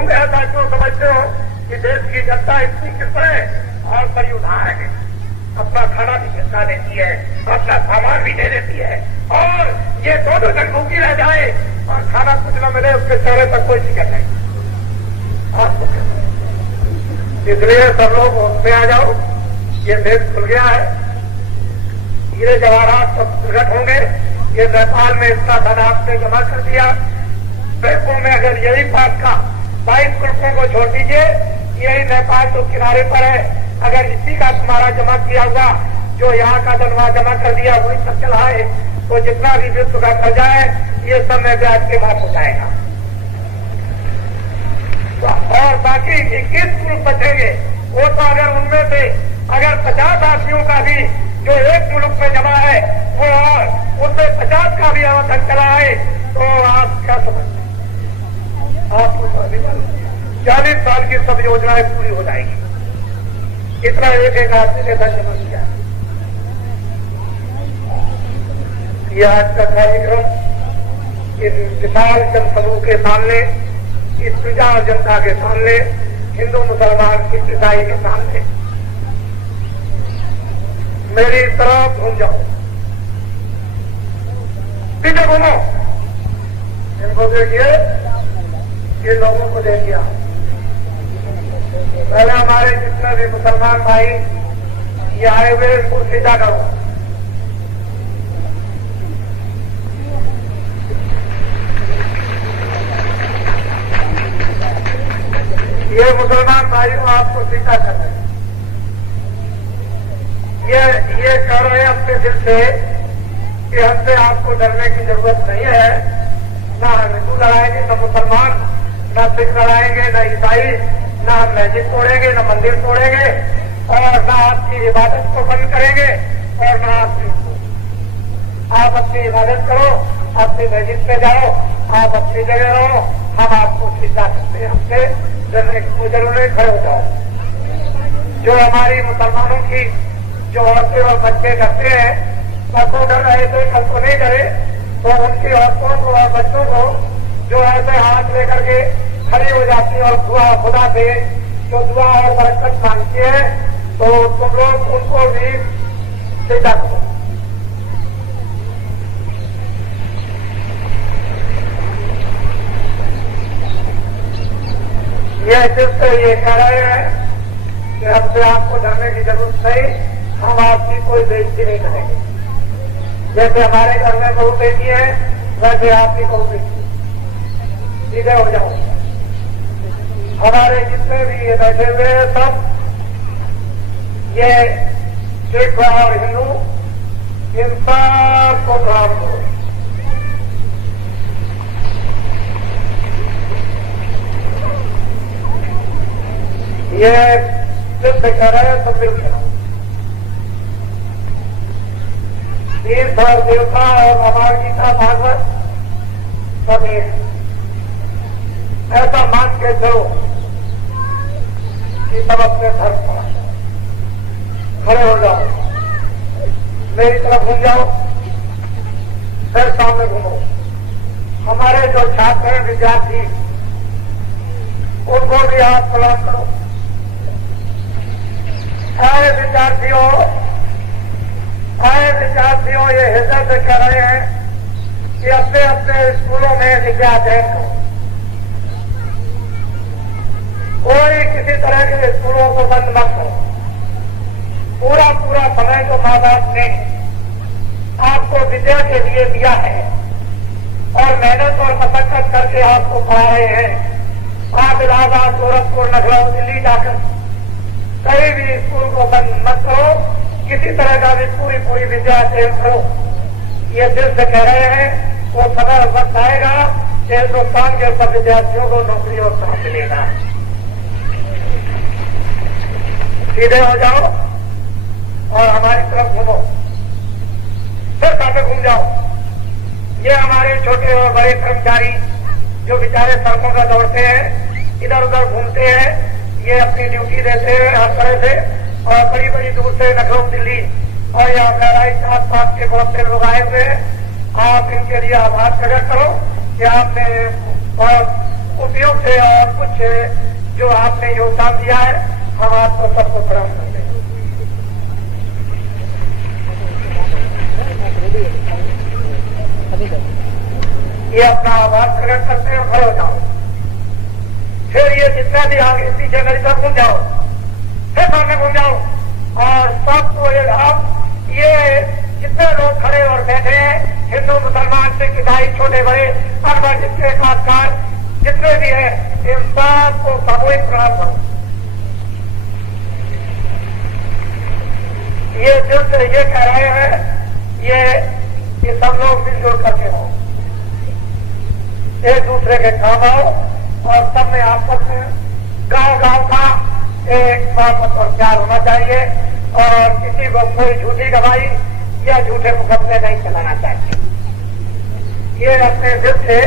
तुम ऐसा क्यों समझते हो कि देश की जनता इतनी कृपण है और बड़ी उधार है, अपना खाना भी खिलता देती है, अपना सामान भी दे देती है, और ये दोनों जन भूखी रह जाए और खाना कुछ न मिले उसके चेहरे पर कोई शिकत नहीं। इसलिए सब लोग होश में आ जाओ, ये देश खुल गया है, हीरे जवाहरात सब प्रकट होंगे। ये नेपाल में इतना धन आपने जमा कर दिया, बैंकों में अगर यही बात का 22 करोड़ को छोड़ दीजिए, यही नेपाल तो किनारे पर है, अगर इसी का तुम्हारा जमा किया हुआ जो यहाँ का धन वहां जमा कर दिया वही सब चला है, तो जितना भी विश्व का कर्जा है ये सब में ब्याज के माफ हो जाएगा। और बाकी 21 मुल्क बचेंगे, वो तो अगर उनमें से अगर 50 आदमियों का भी जो एक मुल्क में जमा है वो और उसमें 50 का भी धन चला है, तो आप क्या समझते हैं? आपको 40 साल की सब योजनाएं पूरी हो जाएगी। इतना एक एक आदमी ने धन जमा किया। यह आज का कार्यक्रम इस विशाल जनसमूह के सामने, इस प्रजा और जनता के सामने, हिंदू मुसलमान सिख ईसाई के सामने, मेरी तरफ घूम जाओ, पीछे घूमो, इनको देखिए, ये लोगों को देखिए। पहले हमारे जितने भी मुसलमान भाई ये आए हुए इनको सीधा करो। ये मुसलमान भाइयों आपको सीधा कर रहे हैं, ये कह रहे हैं अपने दिल से कि हमसे आपको डरने की जरूरत नहीं है, ना हिंदू लड़ाएंगे, न मुसलमान, न सिख लड़ाएंगे, न ईसाई, न हम मस्जिद तोड़ेंगे, न मंदिर तोड़ेंगे, और न आपकी इबादत को बंद करेंगे, और न आप अपनी इबादत करो, अपनी मस्जिद पे जाओ, आप अपनी जगह रहो, हम आपको सीधा करते हैं, हमसे डरने की कोई जरूरत नहीं, खड़े हो जाओ। जो हमारी मुसलमानों की जो औरतें और बच्चे करते हैं, सबको डर रहे थे, कल को नहीं करे, तो उनकी औरतों को और बच्चों को जो ऐसे हाथ लेकर के खड़ी हो जाती है और खुदा से जो दुआ और बरकत मांगती है, तो तुम लोग उनको भी सीधा करो। ये सिर्फ ये कह रहे हैं कि हमसे आपको डरने की जरूरत नहीं, हम आपकी कोई बेइज्जती नहीं करेंगे। जैसे हमारे घर में बहू बेटी है, वैसे आपकी बहू बेटी, सीधे हो जाओ। हमारे जितने भी ये बैठे हुए हैं सब, ये सिख और हिंदू, इन सबको प्रणाम करो। ये सिर्फ कह रहे हैं सब मिल गया। तीर्थ और देवता और भगवान गीता भागवत सब एक, ऐसा मान के चलो कि सब अपने धर्म पर खड़े हो जाओ, मेरी तरफ घूम जाओ, फिर सामने घूमो। हमारे जो छात्र हैं, विद्यार्थी, उनको भी हाथ प्रणाम करो। आए विद्यार्थियों, ये हृदय से कह रहे हैं कि अपने अपने स्कूलों में विद्या अध्ययन करो। कोई किसी तरह के स्कूलों को बंद मत करो। पूरा समय जो माँ बाप ने आपको विद्या के लिए दिया है और मेहनत और मशक्कत करके आपको पढ़ा रहे हैं, आप इलाहाबाद, गोरखपुर, लखनऊ, दिल्ली जाकर कहीं भी स्कूल को बंद मत करो, किसी तरह का भी पूरी विद्या अध्ययन करो। ये दिल से कह रहे हैं, वो समय वक्त आएगा कि हिंदुस्तान के सब विद्यार्थियों को नौकरी और काम मिलेगा। सीधे हो जाओ और हमारी तरफ घूमो, फिर सामने घूम जाओ। ये हमारे छोटे और बड़े कर्मचारी जो बेचारे सड़कों पर दौड़ते हैं, इधर उधर घूमते हैं, ये अपनी ड्यूटी देते हैं हर तरह से, और बड़ी दूर से लखनऊ, दिल्ली और यहाँ बहराइच आसपास के बहुत से लोग आए हुए हैं। आप इनके लिए आभार प्रकट करो कि आपने उपयुक्त है और कुछ जो आपने योगदान दिया है, हम आपको सबको प्रणाम करते हैं। ये अपना आवाज प्रकट करते हैं, खड़े हो जाओ। फिर ये जितना भी आगे पीछे मेरी तरफ घूम जाओ, फिर सामने घूम जाओ और सबको ये जितने लोग खड़े और बैठे हैं, हिंदू मुसलमान सिख ईसाई छोटे बड़े अनपढ़ जितने खासकार जितने भी हैं, इन सबको सामूहिक प्रणाम करो। ये दिल से ये कह रहे हैं ये सब लोग मिलजुल करके हो, एक दूसरे के काम आओ और सब में आपस में गांव का एक मोहब्बत और प्यार होना चाहिए और किसी को कोई झूठी गवाही या झूठे मुकदमे नहीं चलाना चाहिए। ये अपने दिल से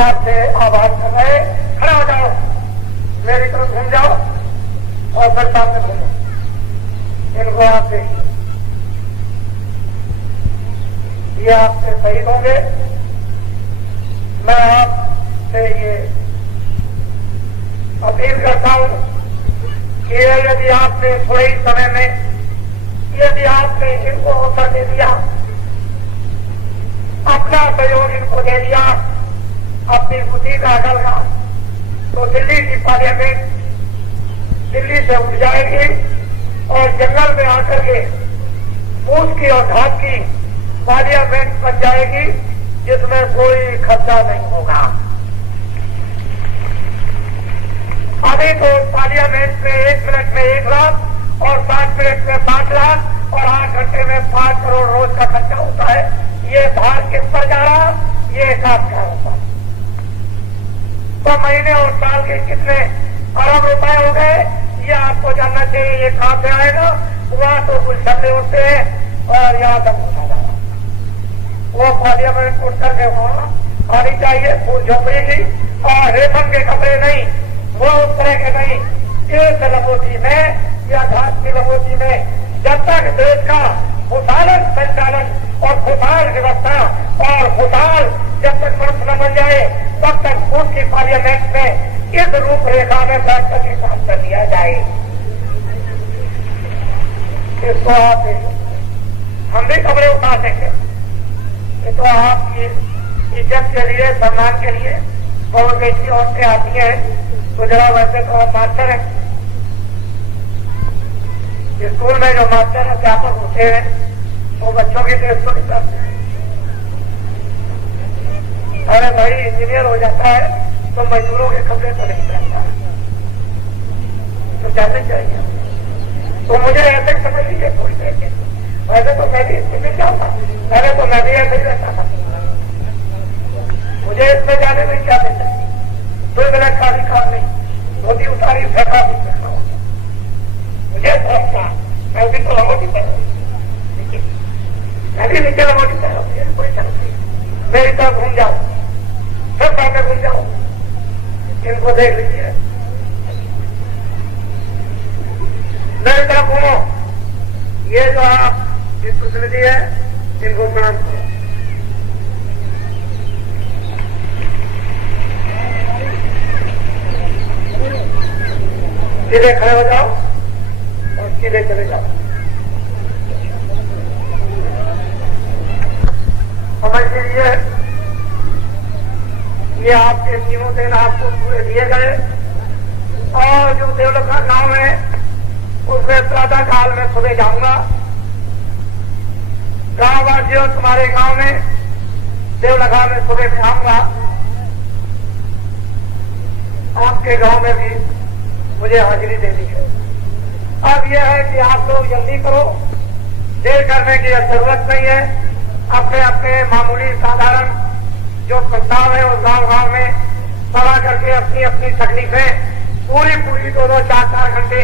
आपसे आवाज कर रहे, खड़ा हो जाओ, मेरी तरफ घूम जाओ और फिर सामने घूमो। इनको आप देखिए, ये आपसे शहीद होंगे। मैं आपसे ये अपील करता हूं कि यदि आपने थोड़े ही समय में यदि आपने इनको अवसर दे दिया, अपना सहयोग इनको दे दिया, अपनी बुद्धि का अकल का, तो दिल्ली की पार्लियामेंट दिल्ली से उठ जाएगी और जंगल में आकर के फूस की और घास की पार्लियामेंट बन जाएगी, जिसमें कोई खर्चा नहीं होगा। अभी तो पार्लियामेंट में 1 मिनट में 1 लाख और 60 मिनट में 5 लाख और 8 घंटे में 5 करोड़ रोज का खर्चा होता है। ये भार किस पर जा रहा, ये हिसाब क्या होता है? तो महीने और साल के कितने अरब रुपए हो गए, ये आपको जानना चाहिए। ये कहां से आएगा? वहां तो गुलछले उठते हैं और यहाँ तक उठा जा रहा। वो पार्लियामेंट उठ करके वहां आनी चाहिए, फूल झोपड़ी की और रेशम के कपड़े नहीं, वो उस तरह के नहीं, इस लंगोटी में या घास की लंगोटी में जब तक देश का खुशहाल संचालन और खुशहाल व्यवस्था और खुशहाल जब तक मनुष्य न बन जाए, तब तक उसकी पार्लियामेंट में इस रूपरेखा में बैठ करके काम कर दिया जाए। इसको आप हम भी कपड़े उठा देंगे, ये तो आपकी इज्जत के लिए, सम्मान के लिए बहुत ऐसी औरतें आती हैं। तो जरा वैसे तो आप मास्टर हैं, स्कूल में जो मास्टर अध्यापक होते हैं वो बच्चों की ड्रेस तो नहीं करते हैं। अरे भाई इंजीनियर हो जाता है तो मजदूरों के कपड़े तो नहीं पहनता, तो जानना चाहिए। तो मुझे ऐसे समझ लीजिए थोड़ी देर के, वैसे तो मैं भी इसमें मिल जाऊंगा, पहले तो मैं भी ऐसे ही रहता था। मुझे इसमें जाने में क्या मिलता है? 2 मिनट का भी काम नहीं, धोती उतारी फेंका भी फेंका होगा। मुझे समझता मैं भी तो लंगोटी पहन, मैं भी नीचे लंगोटी पहन, कोई चलती मेरी तरफ घूम जाओ, फिर सामने घूम जाओ, इनको देख लीजिए, मेरी तरफ घूमो। ये जो आप जिस प्रतिनिधि है इनको प्रणाम करो। सीधे खड़े हो जाओ और सीधे चले जाओ। समझ लीजिए, ये आपके तीनों दिन आपको पूरे दिए गए और जो देवलखा गांव है उसमें प्रातः काल में सुबह जाऊंगा। गांव वासियों, तुम्हारे गांव में देवलखा में सुबह में आऊंगा। आपके गांव में भी मुझे हाजिरी देनी है। अब यह है कि आप लोग जल्दी करो, देर करने की जरूरत नहीं है। अपने अपने मामूली साधारण जो प्रस्ताव है उस गांव में सभा करके अपनी अपनी तकलीफें पूरी 2-2, 4-4 घंटे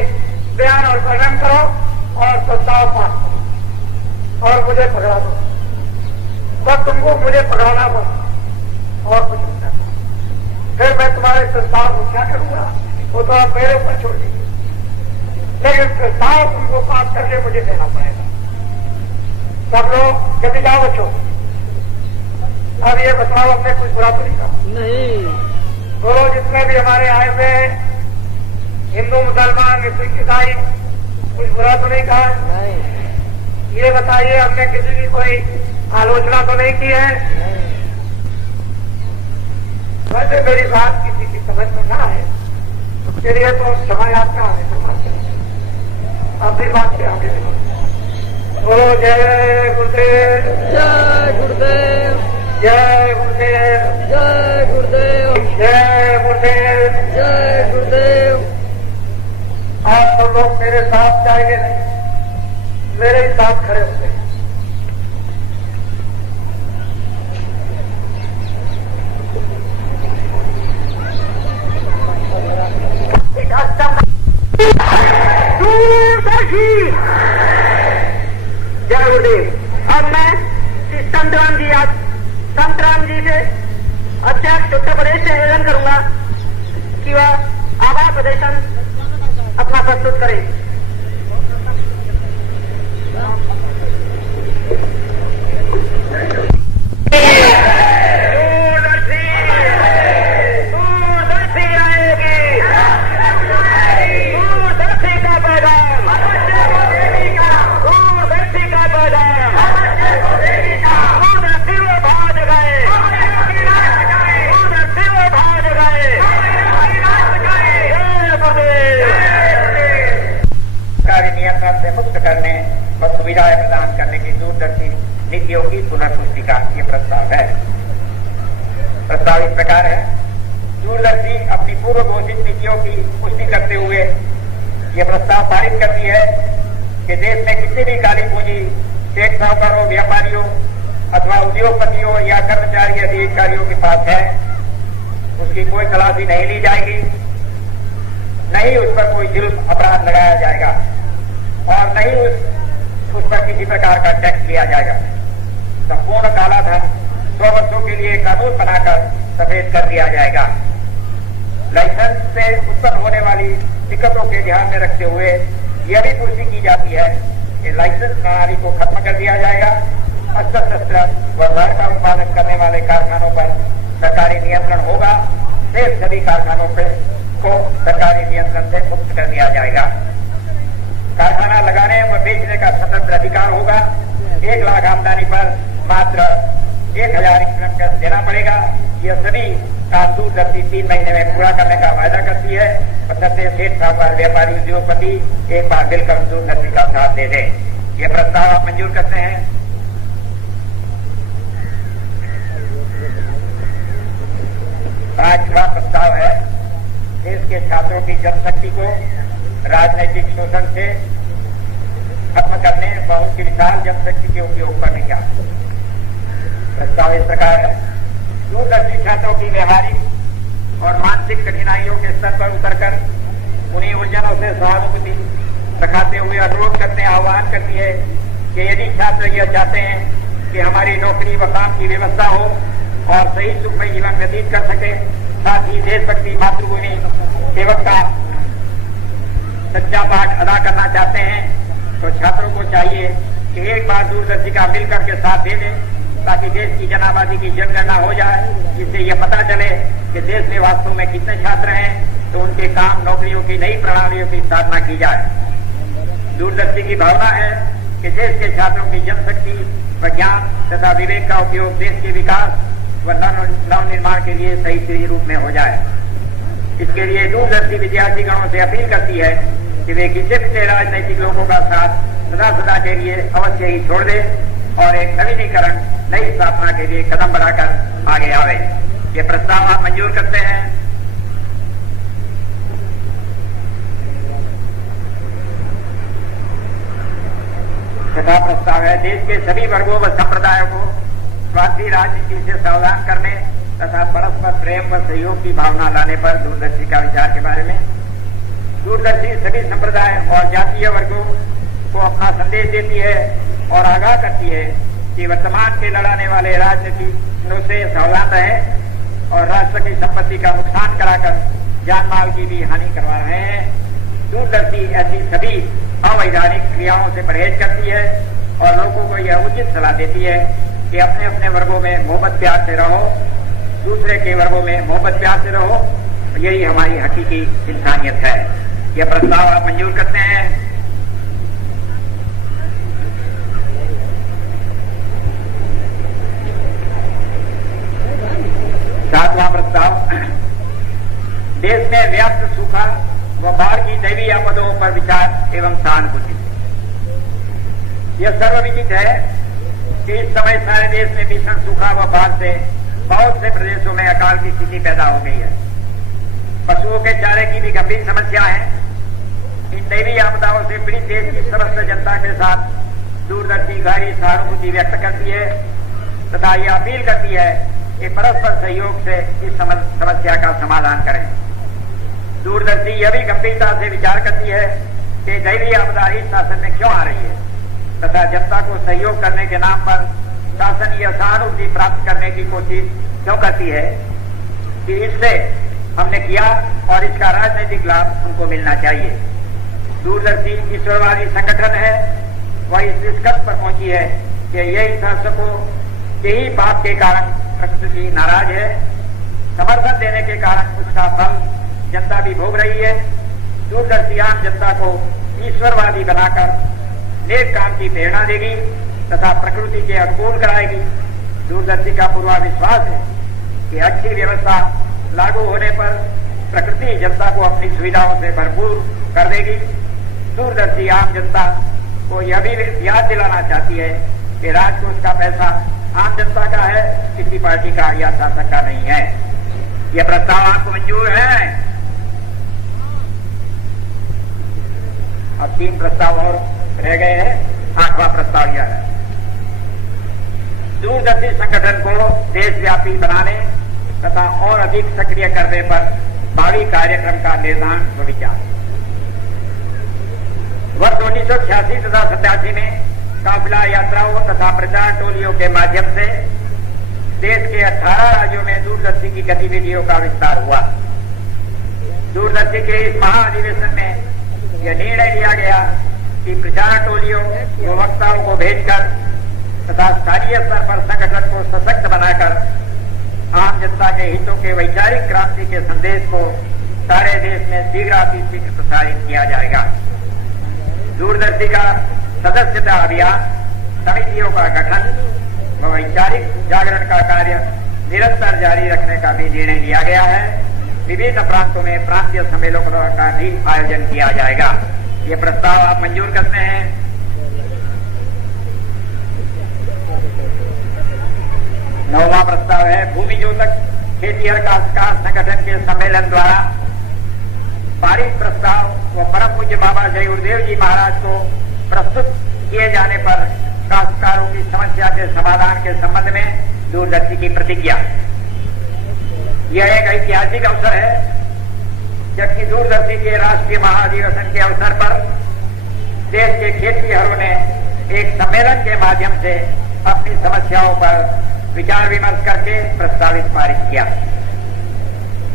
बयान और वर्णन करो और प्रस्ताव पास करो और मुझे पकड़ा दो। बस तुमको मुझे पकड़ाना बस, और कुछ नहीं करना। फिर मैं तुम्हारे प्रस्ताव को क्या करूंगा वो तो आप मेरे ऊपर छोड़ दीजिए, लेकिन प्रस्ताव तुमको पास करके मुझे देना पड़ेगा। सब लोग जल्दी जाओ बच्चों। अब ये बताओ, अपने कुछ बुरा तो नहीं कहा? नहीं। वो लोग जितने भी हमारे आए हुए हिंदू मुसलमान सिख ईसाई कुछ बुरा तो नहीं कहा? नहीं। ये बताइए हमने किसी की कोई आलोचना तो नहीं की है? वैसे मेरी बात किसी की समझ में ना आए उसके लिए तो क्षमा यात्रा आने से बात करें। अब भी बात से आगे बोलो जय गुरुदेव, जय गुरुदेव, जय गुरुदेव, जय गुरुदेव, जय गुरुदेव, जय गुरुदेव। आप सब लोग मेरे साथ जाएंगे नहीं, मेरे ही साथ खड़े होते हैं। दूरदर्शी जय गुरुदेव। अब मैं श्री संत राम जी से अध्यक्ष उत्तर प्रदेश से निवेदन करूंगा कि वह आभार प्रदर्शन अपना प्रस्तुत करें। से मुक्त करने और सुविधाएं प्रदान करने की दूरदर्शी नीतियों की पुनर्पुष्टि का ये प्रस्ताव है। प्रस्ताव इस प्रकार है। दूरदर्शी अपनी पूर्व घोषित नीतियों की पुष्टि करते हुए ये प्रस्ताव पारित करती है कि देश में किसी भी काली पूंजी सेठ साहूकारों, व्यापारियों अथवा उद्योगपतियों या कर्मचारी अधिकारियों के पास है उसकी कोई तलाशी नहीं ली जाएगी, नहीं उस पर कोई जुर्म अपराध लगाया जाएगा और नहीं उस पर किसी प्रकार का टैक्स लिया जाएगा। संपूर्ण काला धन 100 वर्षों के लिए कानून बनाकर सफेद कर दिया जाएगा। लाइसेंस से उत्पन्न होने वाली दिक्कतों के ध्यान में रखते हुए यह भी पुष्टि की जाती है कि लाइसेंस प्रणाली को खत्म कर दिया जाएगा। अस्त्र शस्त्र व घर का उत्पादन करने वाले कारखानों पर सरकारी नियंत्रण होगा। शेष सभी कारखानों को सरकारी नियंत्रण से मुक्त कर दिया जाएगा। कारखाना लगाने व बेचने का स्वतंत्र अधिकार होगा। 1 लाख आमदनी पर मात्र 1000 इंक्रीमेंट टैक्स देना पड़ेगा। यह सभी काम दूरदर्शी 3 महीने में पूरा करने का वायदा करती है। बशर्ते सेठ साहूकार, व्यापारी, उद्योगपति एक बार मिलकर दूरदर्शी का साथ दे दें। यह प्रस्ताव आप मंजूर करते हैं? पांचवा प्रस्ताव है देश के छात्रों की जनशक्ति को राजनैतिक शोषण से खत्म करने व उनकी विशाल जनशक्ति के उपयोग करने का प्रस्ताव इस प्रकार है। दूरदर्शी छात्रों की व्यवहारिक और मानसिक कठिनाइयों के स्तर पर उतरकर उन्हीं उलझनों से सहानुभूति दिखाते हुए अनुरोध करते हैं, आह्वान करती है कि यदि छात्र यह चाहते हैं कि हमारी नौकरी व काम की व्यवस्था हो और सही सुखमय जीवन व्यतीत कर सके, साथ ही देशभक्ति, मातृभूमि सेवक का सच्चा पाठ अदा करना चाहते हैं, तो छात्रों को चाहिए कि एक बार दूरदर्शी का मिलकर के साथ दे दें ताकि देश की जनाबादी की जनगणना हो जाए, जिससे यह पता चले कि देश में वास्तव में कितने छात्र हैं, तो उनके काम नौकरियों की नई प्रणालियों की स्थापना की जाए। दूरदर्शी की भावना है कि देश के छात्रों की जनशक्ति व ज्ञान तथा विवेक का उपयोग देश के विकास व नव निर्माण के लिए सही रूप में हो जाए। इसके लिए दूरदर्शी विद्यार्थी गणों से अपील करती है कि वे किसी भी राजनीतिक लोगों का साथ सदा सदा के लिए अवश्य ही छोड़ दे और एक नवीनीकरण, नई स्थापना के लिए कदम बढ़ाकर आगे आवे। ये प्रस्ताव आप मंजूर करते हैं? छठा प्रस्ताव है देश के सभी वर्गों व संप्रदायों को स्वार्थी राजनीति से सावधान करने तथा परस्पर प्रेम व सहयोग की भावना लाने पर दूरदर्शी का विचार के बारे में। दूरदर्शी सभी संप्रदाय और जातीय वर्गों को अपना संदेश देती है और आगाह करती है कि वर्तमान के लड़ाने वाले राजनीतिज्ञों से सावधान रहें और राष्ट्र की संपत्ति का नुकसान कराकर जान माल की भी हानि करवा रहे हैं। दूरदर्शी ऐसी सभी अवैधानिक क्रियाओं से परहेज करती है और लोगों को यह उचित सलाह देती है कि अपने अपने वर्गों में मोहब्बत प्यार से रहो दूसरे के वर्गों में मोहब्बत प्यार से रहो, यही हमारी हकीकी इंसानियत है। यह प्रस्ताव आप मंजूर करते हैं? सातवां प्रस्ताव, देश में व्याप्त सूखा व बाढ़ की दैवीय आपदाओं पर विचार एवं सहानुभूति। यह सर्वविदित है कि इस समय सारे देश में भीषण सूखा व बाढ़ से बहुत से प्रदेशों में अकाल की स्थिति पैदा हो गई है। पशुओं के चारे की भी गंभीर समस्या है। इन दैवीय आपदाओं से पीड़ित देश की समस्त जनता के साथ दूरदर्शी गहरी सहानुभूति व्यक्त करती है तथा यह अपील करती है कि परस्पर सहयोग से इस समस्या का समाधान करें। दूरदर्शी यह भी गंभीरता से विचार करती है कि दैवीय आपदा इस शासन में क्यों आ रही है तथा जनता को सहयोग करने के नाम पर शासन यह सहानुभूति प्राप्त करने की कोशिश क्यों करती है कि इससे हमने किया और इसका राजनीतिक लाभ उनको मिलना चाहिए। दूरदर्शी ईश्वरवादी संगठन है, वह इस निष्कर्ष पर पहुंची है कि यही शासकों के ही पाप के कारण प्रकृति नाराज है। समर्थन देने के कारण उसका फल जनता भी भोग रही है। दूरदर्शी आम जनता को ईश्वरवादी बनाकर नेक काम की प्रेरणा देगी तथा प्रकृति के अनुकूल कराएगी। दूरदर्शी का पूरा विश्वास है कि अच्छी व्यवस्था लागू होने पर प्रकृति जनता को अपनी सुविधाओं से भरपूर कर देगी। दूरदर्शी आम जनता को यह भी याद दिलाना चाहती है कि राजकोष का पैसा आम जनता का है, किसी पार्टी का या शासक का नहीं है। यह प्रस्ताव आपको मंजूर है? अब 3 प्रस्ताव और रह गए हैं। 8वां प्रस्ताव यह है, दूरदर्शी संगठन को देशव्यापी बनाने तथा और अधिक सक्रिय करने पर भावी कार्यक्रम का निर्धारण व विचार। वर्ष 1986 तथा 87 में काफिला यात्राओं तथा प्रचार टोलियों के माध्यम से देश के 18 राज्यों में दूरदर्शी की गतिविधियों का विस्तार हुआ। दूरदर्शी के इस महाअधिवेशन में यह निर्णय लिया गया कि प्रचार टोलियों व वक्ताओं को भेजकर तथा स्थानीय स्तर पर संगठन को सशक्त बनाकर आम जनता के हितों के वैचारिक क्रांति के संदेश को सारे देश में शीघ्र प्रसारित किया जाएगा। दूरदर्शी का सदस्यता अभियान, समितियों का गठन व वैचारिक जागरण का कार्य निरंतर जारी रखने का भी निर्णय लिया गया है। विभिन्न प्रांतों में प्रांतीय सम्मेलनों का भी आयोजन किया जाएगा। ये प्रस्ताव आप मंजूर करते हैं? 9वां प्रस्ताव है, भूमि जोतक खेतिहर काश्तकार संगठन के सम्मेलन द्वारा पारित प्रस्ताव व परम पूज्य बाबा जय गुरुदेव जी महाराज को प्रस्तुत किए जाने पर काश्तकारों की समस्या के समाधान के संबंध में दूरदर्शी की प्रतिज्ञा। यह एक ऐतिहासिक अवसर है जबकि दूरदर्शी के राष्ट्रीय महाधिवेशन के अवसर पर देश के खेतिहरों ने एक सम्मेलन के माध्यम से अपनी समस्याओं पर विचार विमर्श करके प्रस्तावित पारित किया।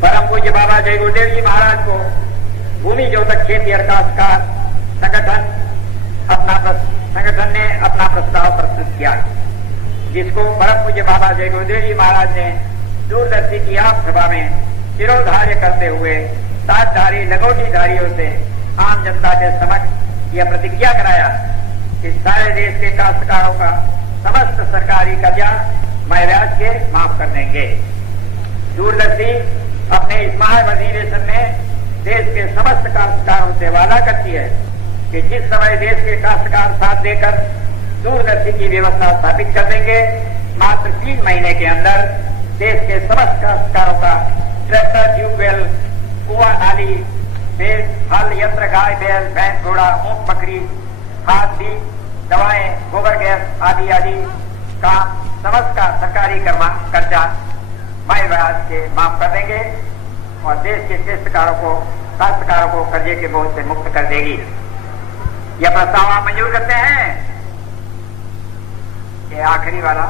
परम पूज्य बाबा जय गुरुदेव जी महाराज को भूमि जोतक खेतिहर काश्तकार संगठन ने अपना प्रस्ताव प्रस्तुत किया, जिसको परम पूज्य बाबा जय गुरुदेव जी महाराज ने दूरदर्शी की आम सभा में शिरोधार्य करते हुए सातधारी लंगोटीधारियों से आम जनता के समक्ष यह प्रतिज्ञा कराया कि सारे देश के काश्तकारों का समस्त सरकारी कर्जा मैं ब्याज के माफ कर देंगे। दूरदर्शी अपने इस महाअधिवेशन में देश के समस्त काश्तकारों से वादा करती है कि जिस समय देश के काश्तकार साथ देकर दूरदर्शी की व्यवस्था स्थापित कर देंगे, मात्र 3 महीने के अंदर देश के समस्त काश्तकारों का ट्रैक्टर, ट्यूबवेल, कुआं, नाली, बेल, हल यंत्र, गाय, बैल, भैंस, घोड़ा, ऊंट, बकरी, खाद, बीज, दवाएं, गोबर गैस आदि आदि का समस्त का सरकारी कर्जा मैं ब्याज के माफ कर देंगे और देश के काश्तकारों को कर्जे के बोझ से मुक्त कर देगी। यह प्रस्ताव आप मंजूर करते हैं? ये आखिरी वाला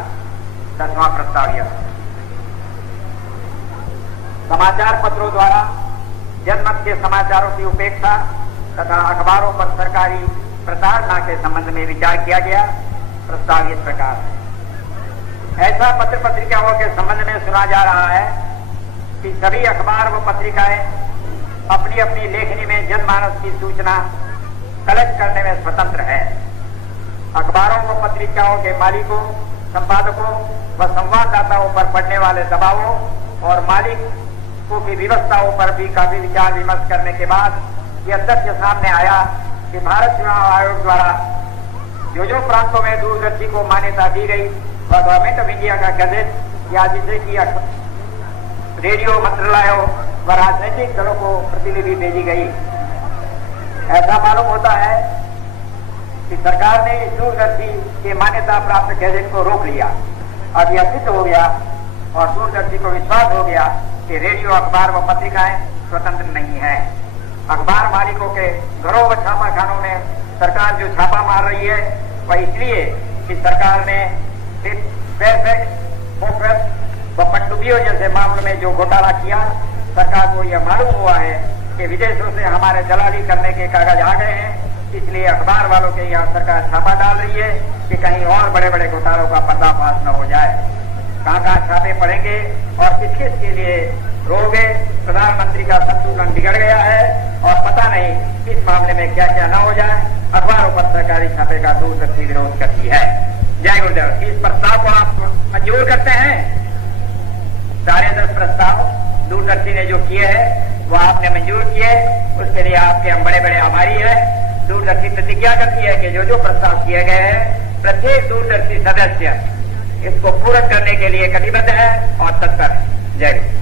10वां प्रस्ताव यह समाचार पत्रों द्वारा जनमत के समाचारों की उपेक्षा तथा अखबारों पर सरकारी प्रताड़ना के संबंध में विचार किया गया। प्रस्ताव इस प्रकार है, ऐसा पत्र पत्रिकाओं के संबंध में सुना जा रहा है कि सभी अखबार व पत्रिकाएं अपनी अपनी लेखनी में जनमानस की सूचना कलेक्ट करने में स्वतंत्र है। अखबारों व पत्रिकाओं के मालिकों, संपादकों व संवाददाताओं पर पड़ने वाले दबावों और मालिकों की व्यवस्थाओं पर भी काफी विचार विमर्श करने के बाद यह तथ्य सामने आया कि भारत चुनाव आयोग द्वारा जो प्रांतों में दूरदर्शी को मान्यता दी गई वह गवर्नमेंट ऑफ इंडिया का गजट या जिसे कि रेडियो मंत्रालयों व राजनीतिक दलों को प्रतिलिपि भेजी गई। ऐसा मालूम होता है कि सरकार ने इस दूरदर्शी के मान्यता प्राप्त गैजेट को रोक लिया। अब यह सिद्ध हो गया और दूरदर्शी को विश्वास हो गया कि रेडियो, अखबार व पत्रिकाएं स्वतंत्र नहीं है। अखबार मालिकों के घरों व छापा खानों में सरकार जो छापा मार रही है वह इसलिए कि सरकार ने व पनडुब्बियों जैसे मामलों में जो घोटाला किया, सरकार को यह मालूम हुआ है कि विदेशों से हमारे दलाली करने के कागज आ गए हैं, इसलिए अखबार वालों के यहाँ सरकार छापा डाल रही है कि कहीं और बड़े बड़े घोटालों का पर्दाफाश न हो जाए। कहाँ कहाँ छापे पड़ेंगे और किस किस के लिए रोगे। प्रधानमंत्री का संतुलन बिगड़ गया है और पता नहीं इस मामले में क्या क्या न हो जाए। अखबारों पर सरकारी छापे का दूरदर्शी विरोध करती है। जय गुरुदेव। इस प्रस्ताव को आप मंजूर करते हैं? सारे 10 प्रस्ताव दूरदर्शी ने जो किए हैं वो आपने मंजूर किए, उसके लिए आपके हम बड़े बड़े आभारी हैं। दूरदर्शी प्रतिज्ञा करती है कि जो प्रस्ताव किए गए हैं प्रत्येक दूरदर्शी सदस्य इसको पूर्ण करने के लिए कटिबद्ध है और तत्पर है। जय गुरु।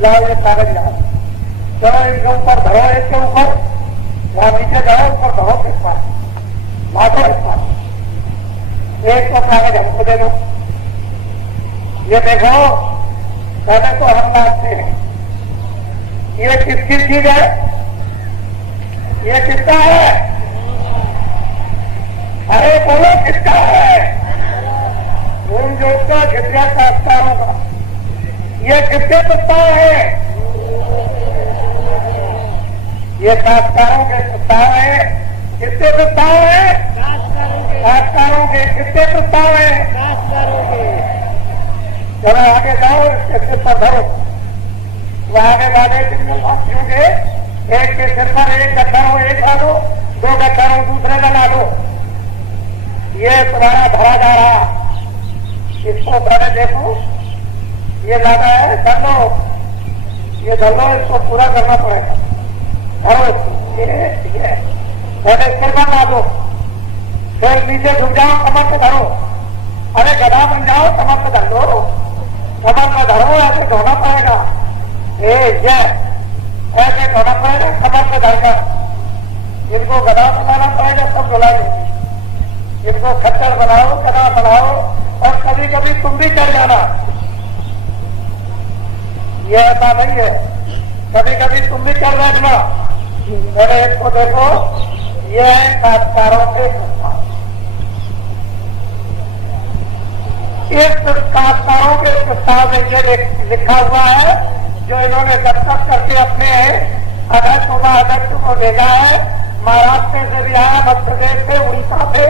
लाओ ये कागज लाओ, चलो इनके ऊपर धरो, एक के ऊपर वहां नीचे जाओ, ऊपर धरो के पास माधो के पास। एक तो कागज हमको दे दो। ये देखो, पहले तो हम लाते हैं ये किसकी चीज है, ये किसका है? अरे बोलो किसका है? उन जो का घटिया काश्तकारों का। ये किसके प्रस्ताव है? ये काश्तकारों के प्रस्ताव है। किसके प्रस्ताव है? काश्तकारों के। किसके प्रस्ताव है? जरा आगे जाओ, इसके सिर पर धरो। वह आगे डाले जंगल वासियों के एक के सिर पर एक गड्ढा हो, एक ला दो, 2 गड्ढा हो, दूसरे का ला दो। ये तुम्हारा धरा जा रहा, इसको पहले देखो, ये लाना है, धर लो, ये धर लो, इसको पूरा करना पड़ेगा। धरो इसको, ये पहले सिर पर ला दो, फिर नीचे झुक जाओ, कमर से धरो। अरे गधा बन जाओ, कमर से धर लो, कमर में धरो, ऐसे ढोना पड़ेगा। ये ऐसे ढोना पड़ेगा कमर से धरकर। इनको गधा बनाना पड़ेगा, सब धुला देंगे। इनको खच्चर बनाओ, गधा बनाओ, और कभी कभी तुम भी चढ़ जाना। ये ऐसा नहीं है, कभी कभी तुम भी चढ़ बैठना। मेरे इसको देखो, ये है काश्तकारों के प्रस्ताव। इस काश्तकारों के प्रस्ताव में ये लिखा हुआ है, जो इन्होंने दस्तखत करके अपने अध्यक्ष को भेजा है। महाराष्ट्र से भी आया, मध्य प्रदेश से, उड़ीसा से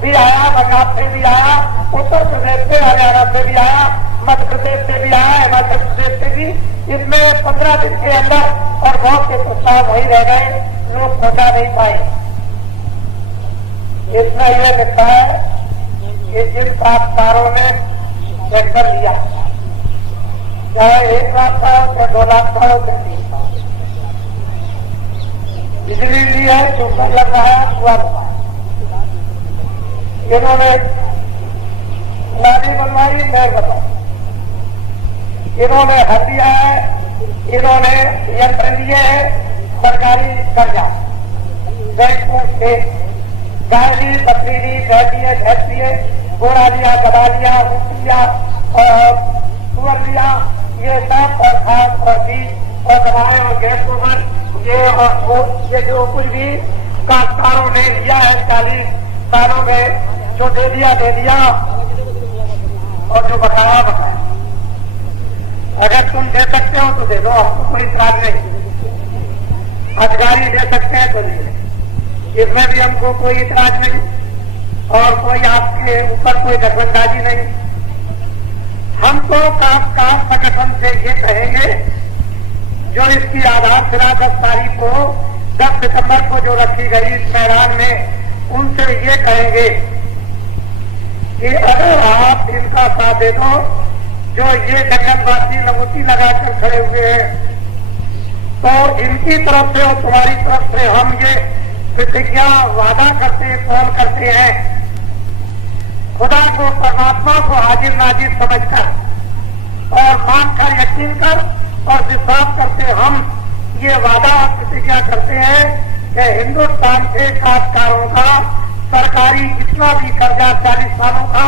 भी आया, बंगाल से भी आया, उत्तर प्रदेश से, हरियाणा से भी आया, मध्य प्रदेश से भी आया, हिमाचल प्रदेश से भी। इसमें 15 दिन के अंदर और बहुत के प्रस्ताव वही रह गए, लोग पहुंचा नहीं पाए। इसमें यह लिखा है कि जिन काश्तकारों ने ट्रैक्टर लिया, चाहे 1 लाख का हो, चाहे 2 लाख का हो, चाहे 3 लाख, बिजली ली है, चूकर लग रहा है, कुआ बना, इन्होंने नाली बनवाई, नहर बनाई, इन्होंने हल दिया है, इन्होंने यंत्र लिए है, सरकारी कर्जा, बैंकों से गाय ली, बकरी ली, भैंस लिए, भैंस लिए, घोड़ा लिया, गधा लिया, ऊँट लिया, सुअर लिया, ये सब और खाद और बीज और दवाएं और गैस गोबर, ये और वो, ये जो कुछ भी काश्तकारों ने लिया है 40 सालों में, जो दे दिया, और जो बकाया बकाया। अगर तुम दे सकते हो तो दे दो, आपको कोई इतराज नहीं। अधिकारी दे सकते हैं तो दे, इसमें भी हमको कोई इतराज नहीं, और कोई आपके ऊपर कोई दखलंदाजी नहीं। हम तो काश्तकार संगठन से ये कहेंगे, जो इसकी आधारशिला 10 तारीख को 10 सितंबर को जो रखी गई इस मैदान में, उनसे ये कहेंगे कि अगर आप इनका साथ दे दो, जो ये जंगलवासी लंगोटी लगाकर खड़े हुए हैं, तो इनकी तरफ से और तुम्हारी तरफ से हम ये प्रतिज्ञा वादा करते हैं, कौन करते हैं, खुदा को, परमात्मा को हाजिर नाजिर समझकर और मानकर, यकीन कर और विश्वास करते हम ये वादा और प्रतिज्ञा करते हैं कि हिंदुस्तान के काश्तकारों का सरकारी जितना भी कर्जा 40 सालों का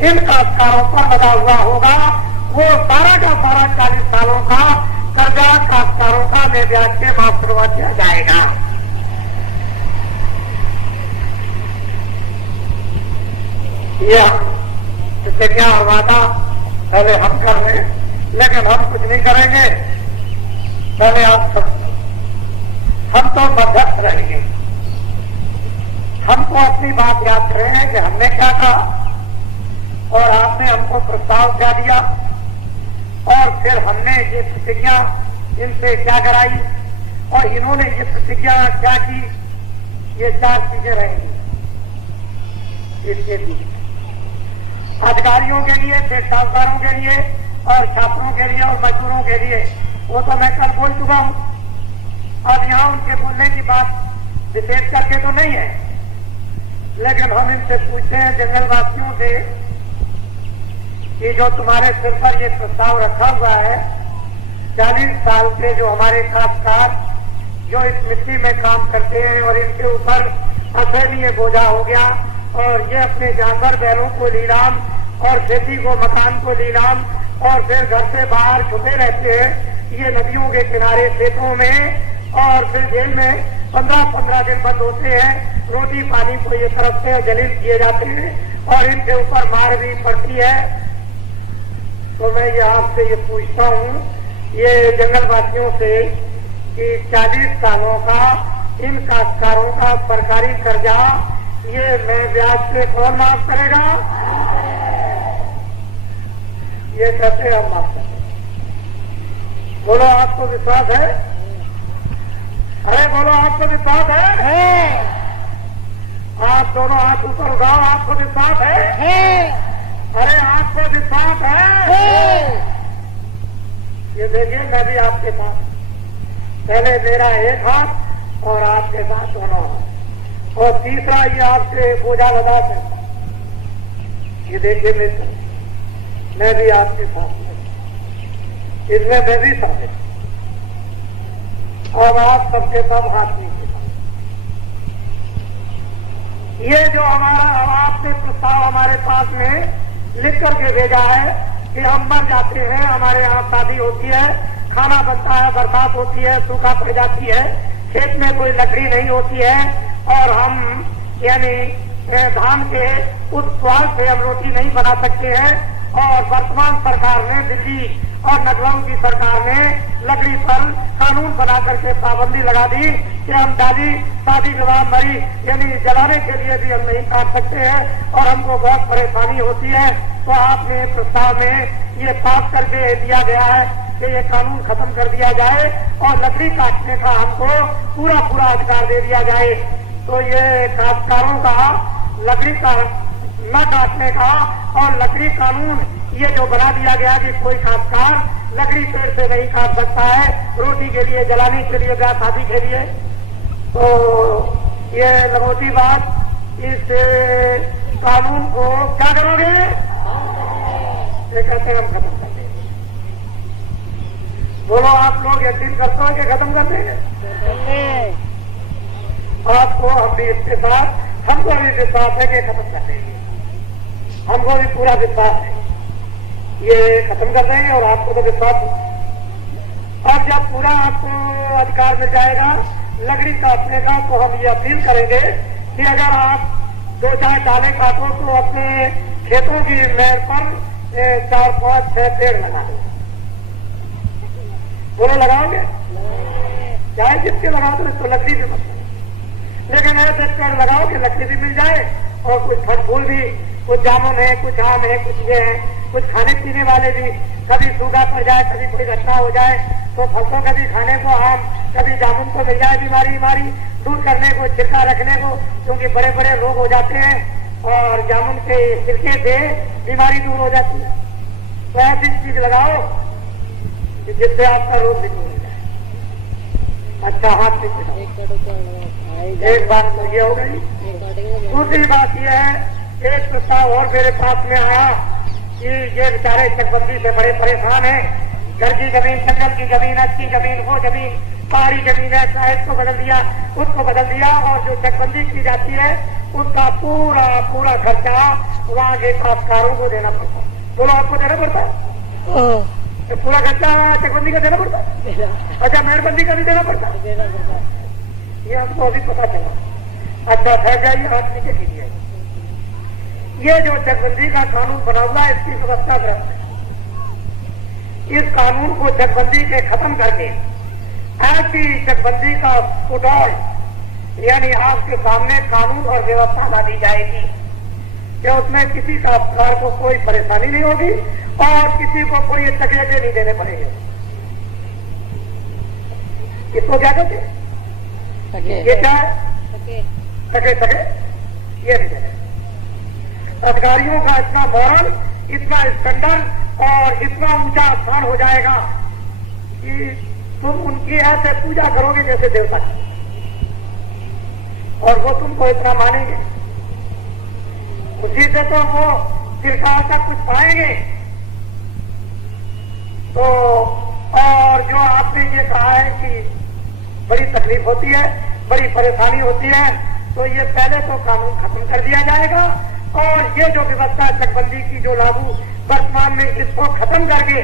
इन काश्तकारों पर लगा हुआ होगा, वो सारा का सारा 40 सालों का कर्जा काश्तकारों का ले ब्याज के माफ करवा दिया जाएगा। ये प्रतिज्ञा और वादा पहले हम कर रहे हैं, लेकिन हम कुछ नहीं करेंगे, पहले आप सब, हम तो मध्यस्थ रहेंगे। हमको अपनी बात याद करें कि हमने क्या कहा और आपने हमको प्रस्ताव क्या दिया, और फिर हमने ये प्रतिज्ञा इनसे क्या कराई और इन्होंने ये प्रतिज्ञा क्या की। ये 4 चीजें रहेंगी इसके बीच, अधिकारियों के लिए, साहूकारों के लिए और छात्रों के लिए और मजदूरों के लिए। वो तो मैं कल बोल चुका हूं, अब यहाँ उनके बोलने की बात विशेष करके तो नहीं है, लेकिन हम इनसे पूछते हैं जंगलवासियों से कि जो तुम्हारे सिर पर ये प्रस्ताव रखा हुआ है, 40 साल के जो हमारे काश्तकार जो इस मिट्टी में काम करते हैं और इनके ऊपर असहनीय बोझा हो गया, और ये अपने जानवर बैलों को नीलाम और खेती को, मकान को नीलाम, और फिर घर से बाहर छुपे रहते हैं, ये नदियों के किनारे खेतों में, और फिर जेल में 15-15 दिन बंद होते हैं, रोटी पानी को ये तरफ से जलील किए जाते हैं और इनके ऊपर मार भी पड़ती है। तो मैं ये आपसे ये पूछता हूँ, ये जंगलवासियों से, कि 40 सालों का इन काश्तकारों का सरकारी कर्जा ये मैं ब्याज से कौन माफ करेगा? ये कहते हम माफ करते। बोलो आपको विश्वास है? अरे बोलो आपको विश्वास है? आप दोनों हाथ ऊपर उठाओ, आपको विश्वास है? अरे आपको विश्वास है? ये देखिए मैं भी आपके साथ, पहले मेरा एक हाथ और आपके साथ दोनों हाथ, और तीसरा ये आपसे बोझा लगा है। ये देखिए मित्र, मैं भी आपके साथ हूं, इसमें मैं भी शामिल, और आप सबके सब हाथ नीचे। ये जो हमारा आपने प्रस्ताव हमारे पास में लिख करके भेजा है कि हम मर जाते हैं, हमारे यहाँ शादी होती है, खाना बनता है, बरसात होती है, सूखा पड़ जाती है, खेत में कोई लकड़ी नहीं होती है, और हम यानी धान के उत्पाद से हम रोटी नहीं बना सकते हैं, और वर्तमान सरकार ने, दिल्ली और लखनऊ की सरकार ने लकड़ी पर कानून बना करके पाबंदी लगा दी कि हम डाली, शादी विवाह, मरी यानी जलाने के लिए भी हम नहीं काट सकते हैं, और हमको बहुत परेशानी होती है। तो आपने प्रस्ताव में ये पास करके दिया गया है कि ये कानून खत्म कर दिया जाए और लकड़ी काटने का हमको पूरा पूरा अधिकार दे दिया जाए। तो ये काश्तकारों का लकड़ी का न काटने का और लकड़ी कानून ये जो बना दिया गया कि कोई काश्तकार लकड़ी पेड़ से नहीं काट सकता है रोटी के लिए, जलाने के लिए, ब्याह शादी के लिए। तो ये लंगोटी बात, इस कानून को क्या करोगे? ये कहते हैं हम खत्म कर देंगे। बोलो आप लोग यकीन करते हो कि खत्म कर देंगे? आपको हम भी इसके साथ, हमको भी विश्वास है कि खत्म कर देंगे, हमको भी पूरा विश्वास है ये खत्म कर देंगे, और आपको तो विश्वास है। अब जब पूरा आपको अधिकार मिल जाएगा लकड़ी काटने का, तो हम ये अपील करेंगे कि अगर आप 2-4 डाले काटो तो अपने खेतों की मेड़ पर 4, 5, 6 पेड़ लगा दो। बोलो लगाओगे? चाहे जिसके लगाओ तो इसको लकड़ी भी मत, लेकिन ऐसे पेड़ लगाओ कि लकड़ी भी मिल जाए, और कुछ फल फूल भी, कुछ जामुन है, कुछ आम है, कुछ ये है, कुछ खाने पीने वाले भी। कभी सूखा पड़ जाए, कभी कोई घटना हो जाए तो फलों कभी खाने को आम, कभी जामुन को मिल जाए, बीमारी दूर करने को, छिड़का रखने को, क्योंकि बड़े बड़े रोग हो जाते हैं और जामुन के छिलके से बीमारी दूर हो जाती है। तो ऐसी चीज लगाओ कि जिससे आपका रोग भी दूर हो जाए। अच्छा, हाथ से एक बात तो ये हो गई। दूसरी बात यह है, एक प्रस्ताव और मेरे पास में आया कि ये बेचारे चकबंदी से बड़े परेशान हैं। घर की जमीन, जंगल की जमीन, अच्छी जमीन, वो जमीन पहाड़ी जमीन है, शायद को बदल दिया, उसको बदल दिया, और जो चकबंदी की जाती है उसका पूरा पूरा खर्चा वहाँ के काश्तकारों को देना पड़ता है। बोलो आपको देना पड़ता है? तो पूरा खर्चा चकबंदी का देना पड़ता है? अच्छा, मेहरबंदी का भी देना पड़ता है? ये हमको अभी पता चला। अच्छा, ठहर जाइए, हाथ नीचे कीजिए। ये जो चकबंदी का कानून बना हुआ है, इसकी व्यवस्था ग्रस्त है। इस कानून को चकबंदी के खत्म करके ऐसी चकबंदी का फुटबॉल यानी आपके सामने कानून और व्यवस्था ला दी जाएगी कि उसमें किसी काश्तकार को कोई परेशानी नहीं होगी और किसी को कोई तकलीफें नहीं देने पड़ेंगे। इसको क्या कहते हैं? ये क्या है? सके ये नहीं देने। अधिकारियों का इतना मॉरल, इतना स्टैंडर्ड और इतना ऊंचा स्थान हो जाएगा कि तुम उनकी ऐसे पूजा करोगे जैसे देवता की, और वो तुमको इतना मानेंगे, उसी से तो वो सरकार का कुछ पाएंगे। तो और जो आपने ये कहा है कि बड़ी तकलीफ होती है, बड़ी परेशानी होती है, तो ये पहले तो कानून खत्म कर दिया जाएगा, और ये जो व्यवस्था चकबंदी की जो लागू वर्तमान में, इसको खत्म करके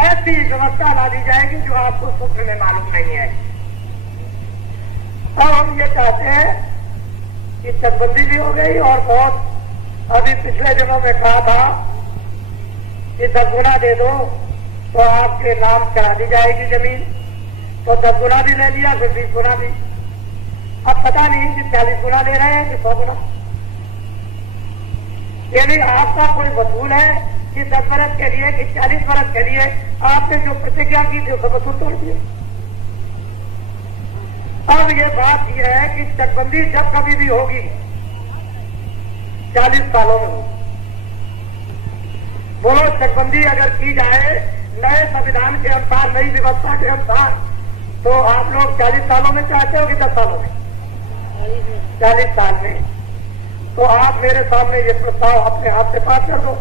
ऐसी व्यवस्था ला दी जाएगी जो आपको सूत्र में मालूम नहीं है। और हम ये चाहते हैं कि चकबंदी भी हो गई, और बहुत अभी पिछले दिनों में कहा था कि 10 गुना दे दो तो आपके नाम करा दी जाएगी जमीन, तो 10 गुना भी ले लिया, फिर 20 गुना भी। अब पता नहीं कि 40 गुना ले रहे हैं कि 100 गुना। यानी आपका कोई वसूल है कि 10 वर्ष के लिए कि 40 वर्ष के लिए आपने जो प्रतिज्ञा की थी उसको तो तोड़ दिया। अब ये बात यह है कि चकबंदी जब कभी भी होगी 40 सालों में होगी। बोलो चकबंदी अगर की जाए नए संविधान के अनुसार, नई व्यवस्था के अनुसार, तो आप लोग 40 सालों में चाहते हो कि 10 सालों में? 40 साल में। तो आप मेरे सामने ये प्रस्ताव अपने हाथ से पास कर दो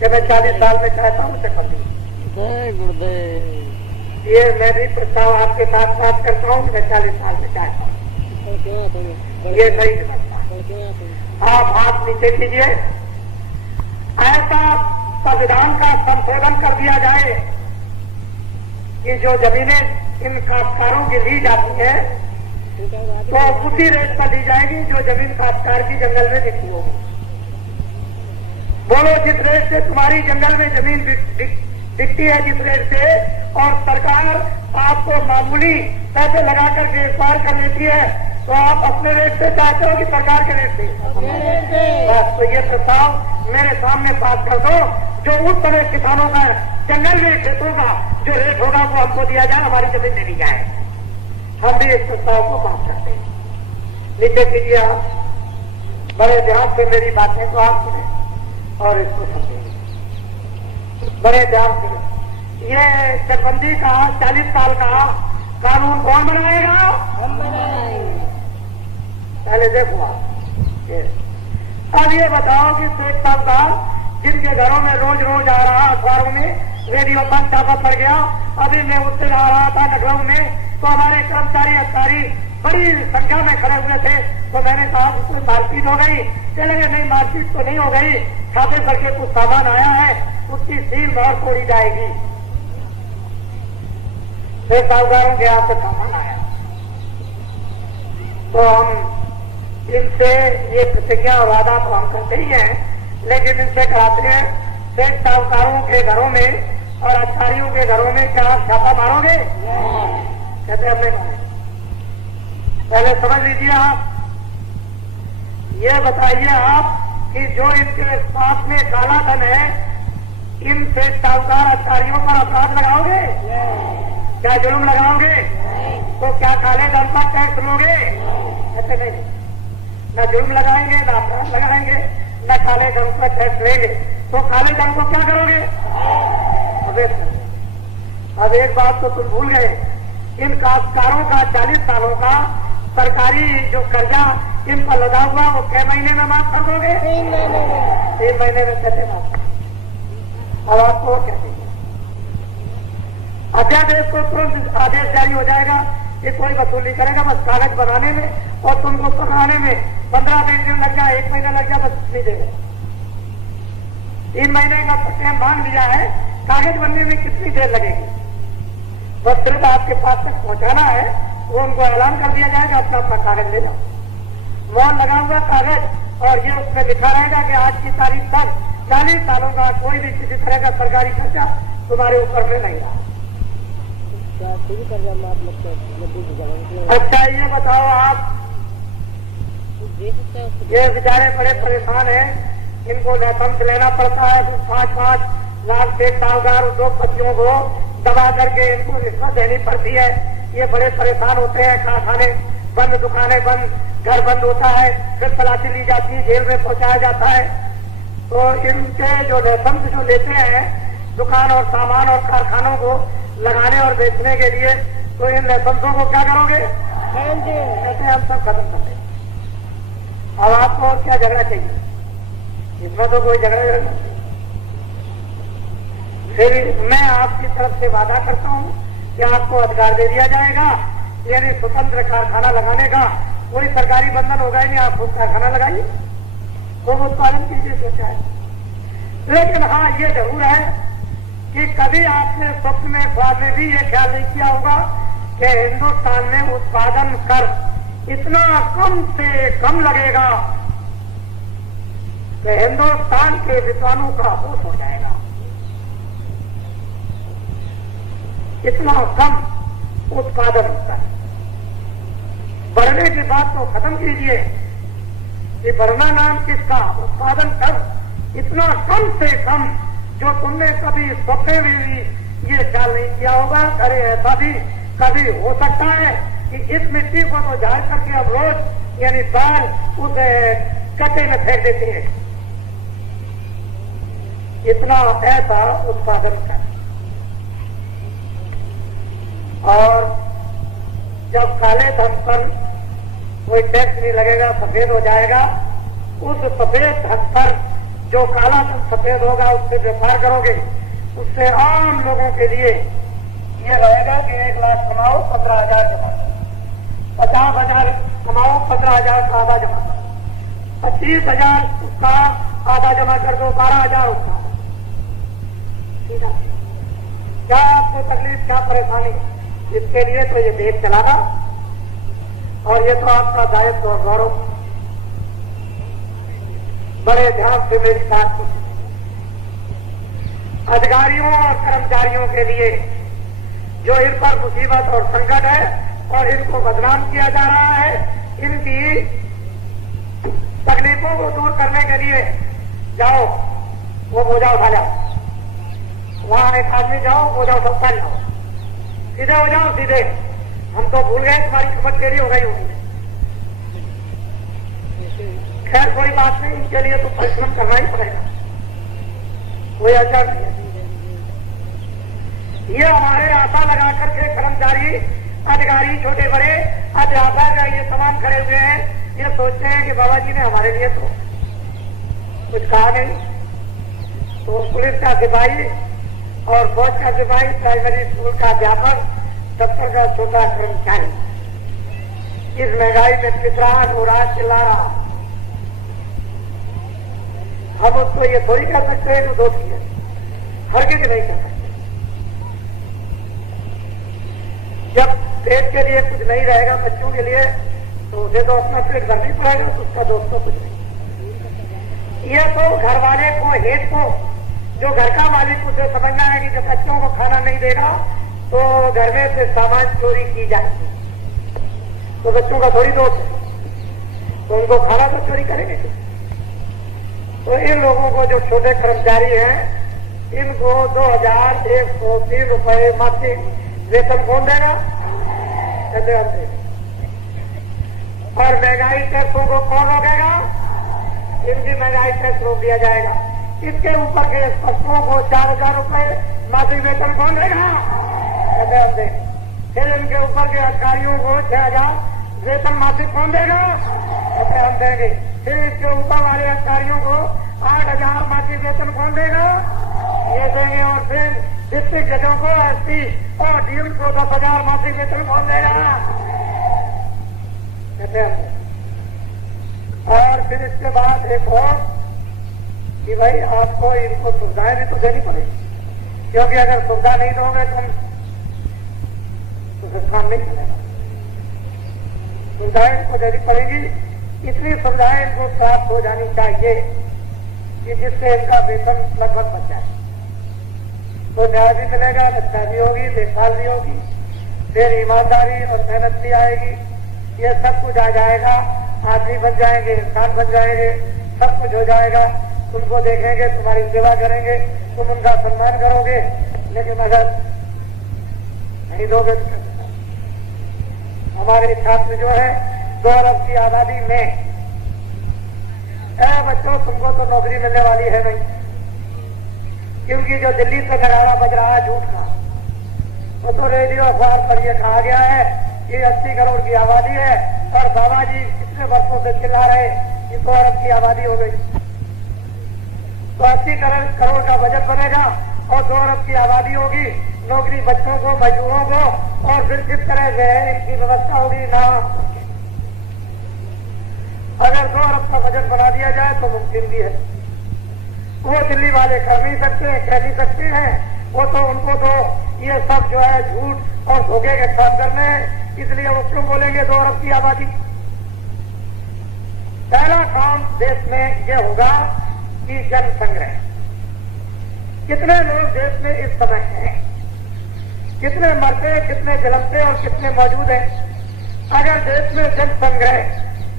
कि मैं 40 साल में चाहता हूँ चकबंदी। जय गुरुदेव। ये मैं भी प्रस्ताव आपके साथ पास करता हूँ कि मैं 40 साल में चाहता हूँ। ये सही व्यवस्था। आप हाथ नीचे कीजिए। ऐसा संविधान का संशोधन कर दिया जाए कि जो जमीनें इन काश्तकारों की ली जाती है तो उसी रेट पर ली जाएगी जो जमीन काश्तकार की जंगल में बिकती होगी। बोलो जिस रेट से तुम्हारी जंगल में जमीन बिकती है, जिस रेट से, और सरकार आपको मामूली पैसे लगा करके एक्वायर कर लेती है, तो आप अपने रेट से चाहते हो कि सरकार के रेट से? बस तो ये प्रस्ताव मेरे सामने पास कर दो, जो उस समय किसानों का जंगल में खेतों का जो रेट होगा वो हमको दिया जाए, हमारी जमीन दे दी जाए। हम भी इस प्रस्ताव को पास करते हैं। नीचे कीजिए आप। बड़े ध्यान से मेरी बातें को आप सुने और इसको समझेंगे बड़े ध्यान से। ये चकबंदी का 40 साल का कानून कौन बनाएगा? हम बनाएंगे। पहले देखो आप। अब ये बताओ कि शेख साहब जिनके घरों में रोज रोज आ रहा, अखबारों में, रेडियो पर छापा पड़ गया, अभी मैं उससे आ रहा था लखनऊ में, तो हमारे कर्मचारी अधिकारी बड़ी संख्या में खड़े हुए थे। तो मैंने कहा कि कोई मारपीट हो गई? चले गए नहीं, मारपीट तो नहीं हो गई, छापे करके कुछ सामान आया है, उसकी सील मोहर तोड़ी जाएगी। फिर साहूकारों के यहाँ से सामान आया तो हम इनसे ये प्रतिज्ञा और वादा तो हम करते ही हैं, लेकिन इनसे कराते हैं शेख साहूकारों के घरों में और अधिकारियों के घरों में क्या आप छापा मारोगे? कहते हमने मारे। पहले समझ लीजिए आप। ये बताइए आप कि जो इनके पास में काला धन है, इन शेख साहूकार अधिकारियों पर अपराध लगाओगे? क्या जुर्म लगाओगे? तो क्या काले धन पर टैक्स लोगे? कहते नहीं, न जुर्म लगाएंगे, न अपराध लगाएंगे, न काले धन पर टैक्स लेंगे। तो काले धन को क्या करोगे? अब एक बात तो तुम भूल गए, इन काश्तकारों का 40 सालों का सरकारी जो कर्जा इन पर लगा हुआ वो कै महीने में माफ कर दोगे? 3 महीने में। 3 महीने में कैसे माफ? अब आपको क्या चाहिए? अध्यादेश को तुरंत आदेश जारी हो जाएगा कि कोई वसूल नहीं करेगा, बस कागज बनाने में और तुमको पकड़ाने में 15-20 दिन लग जाए, 1 महीना लग जाए, बस नहीं देगा। 3 महीने का टाइम मांग लिया है, कागज बनने में कितनी देर लगेगी? बस सिर्फ आपके पास तक पहुंचाना है, वो उनको ऐलान कर दिया जाएगा अपना अपना कागज ले जाओ। मोहर लगा हुआ कागज और ये उसमें लिखा रहेगा कि आज की तारीख पर 40 सालों का कोई भी किसी तरह का सरकारी खर्चा तुम्हारे ऊपर में नहीं रहा। अच्छा ये बताओ आप, ये बेचारे बड़े परेशान हैं, इनको लाइसेंस लेना पड़ता है, 5-5 लाख शेख साहूकार उद्योगपतियों को दबा करके इनको रिश्वत देनी पड़ती है। ये बड़े परेशान होते हैं, कारखाने बंद, दुकानें बंद, घर बंद होता है, फिर तलाशी ली जाती है, जेल में पहुंचाया जाता है। तो इनके जो लाइसेंस जो लेते हैं दुकान और सामान और कारखानों को लगाने और बेचने के लिए, तो इन लाइसेंसों को क्या करोगे? कहते हैं हम सब खत्म कर देंगे। अब आपको और क्या झगड़ा चाहिए? इसमें तो कोई झगड़ा नहीं। फिर मैं आपकी तरफ से वादा करता हूँ कि आपको अधिकार दे दिया जाएगा, यानी स्वतंत्र कारखाना लगाने का। कोई सरकारी बंधन होगा ही नहीं, आप खुद कारखाना लगाइए, खूब उत्पादन कीजिए जो चाहे। लेकिन हाँ ये जरूर है कि कभी आपने स्वप्न में, ख्वाब में भी ये ख्याल नहीं किया होगा कि हिंदुस्तान में उत्पादन कर इतना कम से कम लगेगा कि हिंदुस्तान के विद्वानों का होश हो जाएगा। इतना कम उत्पादन होता है। बढ़ने की बात तो खत्म कीजिए, ये बढ़ना नाम किसका? उत्पादन कर इतना कम से कम जो तुमने कभी सपने में भी ये ख्याल नहीं किया होगा। अरे ऐसा भी कभी हो सकता है कि इस मिट्टी को तो झाड़ करके हम रोज यानी साल उस कटे में फेंक देते हैं। इतना ऐसा उत्पादन है। और जब काले धन पर कोई टैक्स नहीं लगेगा, सफेद हो जाएगा, उस सफेद धन पर जो काला धन सफेद होगा उससे व्यापार करोगे, उससे आम लोगों के लिए ये रहेगा कि 1 लाख कमाओ 15,000 जमा करो, 50,000 कमाओ 15,000 का आधा जमा करो, 25,000 का आधा जमा कर दो, 12,000 होता है। ठीक है, क्या आपको तकलीफ, क्या परेशानी? इसके लिए तो ये देश चलाना, और ये तो आपका दायित्व और गौरव। बड़े ध्यान से मेरी बात सुनिए। अधिकारियों और कर्मचारियों के लिए जो इन पर मुसीबत और संकट है और इनको बदनाम किया जा रहा है, इनकी तकलीफों को दूर करने के लिए जाओ, वो बोझा उठा जाओ। वहां एक आदमी जाओ, बोझा उठा जाओ, सीधे हो जाओ, सीधे। हम तो भूल गए, तुम्हारी कीमत टेढ़ी हो गई होगी। खैर कोई बात नहीं, इनके लिए तो परिश्रम करना ही पड़ेगा, कोई असर नहीं है। ये हमारे आशा लगा करके कर्मचारी, अधिकारी, छोटे बड़े, अध्यापक ये तमाम खड़े हुए हैं। ये सोचते हैं कि बाबा जी ने हमारे लिए तो कुछ कहा नहीं। तो पुलिस का सिपाही और फौज का सिपाही, प्राइमरी स्कूल का अध्यापक, दफ्तर का छोटा कर्मचारी इस महंगाई में पितराहट हो रहा, चिल्ला रहा। हम उसको ये थोड़ी कर सकते हैं, वो दोषी है, हरगिज नहीं कर सकते। जब पेट के लिए कुछ नहीं रहेगा बच्चों के लिए, तो उसे तो अपना पेट भरना ही पड़ेगा, तो उसका दोष तो कुछ नहीं। ये तो घर वाले को, हेड को, जो घर का मालिक, उसे समझना है कि जब बच्चों को खाना नहीं देगा तो घर में से सामान चोरी की जाएगी, तो बच्चों का थोड़ी दोष है, तो उनको खाना तो चोरी करेंगे। तो इन लोगों को, जो छोटे कर्मचारी हैं, इनको 2,103 रुपये मासिक वेतन कौन देगा? और महंगाई टैक्सों को कौन रोकेगा? इनकी महंगाई टैक्स रोक दिया जाएगा। इसके ऊपर के स्पष्टों को 4,000 रुपये मासिक वेतन कौन देगा? फिर इनके ऊपर के अधिकारियों को 6,000 वेतन मासिक कौन देगा? हम देंगे। फिर इसके ऊपर वाले अधिकारियों को 8,000 मासिक वेतन कौन देगा? ये देंगे। और फिर डिस्ट्रिक्ट जजों को, एसपी और डीएम को 10,000 मासिक वेतन कौन देगा? और फिर इसके बाद एक और कि भाई आपको इनको सुविधाएं भी तो देनी पड़ेगी, क्योंकि अगर सुविधा नहीं दोगे तो संस्थान नहीं चलेगा। सुविधाएं इनको देनी पड़ेगी। इतनी सुविधाएं इनको प्राप्त हो जानी चाहिए कि जिससे इनका वेतन लगभग बच जाए, तो न्याय भी मिलेगा, रक्षा भी होगी, देखभाल भी होगी, फिर ईमानदारी और मेहनत भी आएगी। ये सब कुछ आ जाएगा, आदमी बन जाएंगे, इंसान बन जाएंगे, सब कुछ हो जाएगा। तुमको देखेंगे, तुम्हारी सेवा करेंगे, तुम उनका सम्मान करोगे। लेकिन अगर नहीं दोगे तो हमारे छात्र जो है 2 अरब की आबादी में, बच्चों तुमको तो नौकरी मिलने वाली है नहीं, क्योंकि जो दिल्ली से नगाड़ा बज रहा है झूठ का, वो तो रेडियो अखबार पर यह कहा गया है कि 80 करोड़ की आबादी है, और बाबा जी कितने वर्षों से चिल्ला रहे कि 2 अरब की आबादी हो गई। तो 80 करोड़ का बजट बनेगा और 2 अरब की आबादी होगी, नौकरी बच्चों को, मजदूरों को, और फिर किस तरह से इनकी व्यवस्था होगी ना। अगर 2 अरब का बजट बना दिया जाए तो मुमकिन भी है। वो दिल्ली वाले कर नहीं सकते हैं, कह नहीं सकते हैं, वो तो उनको तो ये सब जो है झूठ और धोखे के काम करने हैं, इसलिए वो क्यों बोलेंगे 2 अरब की आबादी। पहला काम देश में ये होगा कि जन संग्रह। कितने लोग देश में इस समय हैं, कितने मरते, कितने जलमते और कितने मौजूद हैं। अगर देश में जन संग्रह